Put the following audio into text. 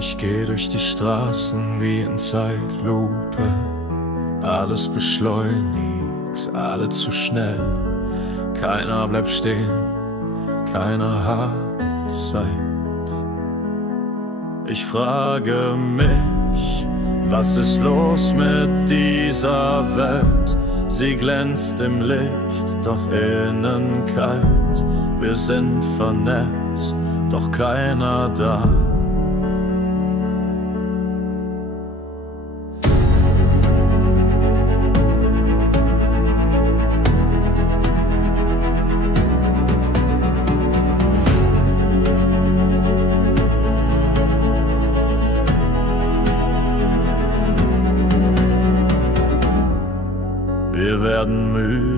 Ich geh durch die Straßen wie in Zeitlupe. Alles beschleunigt, alle zu schnell. Keiner bleibt stehen, keiner hat Zeit. Ich frage mich, was ist los mit dieser Welt? Sie glänzt im Licht, doch innen kalt. Wir sind vernetzt, doch keiner da. Wir werden müde.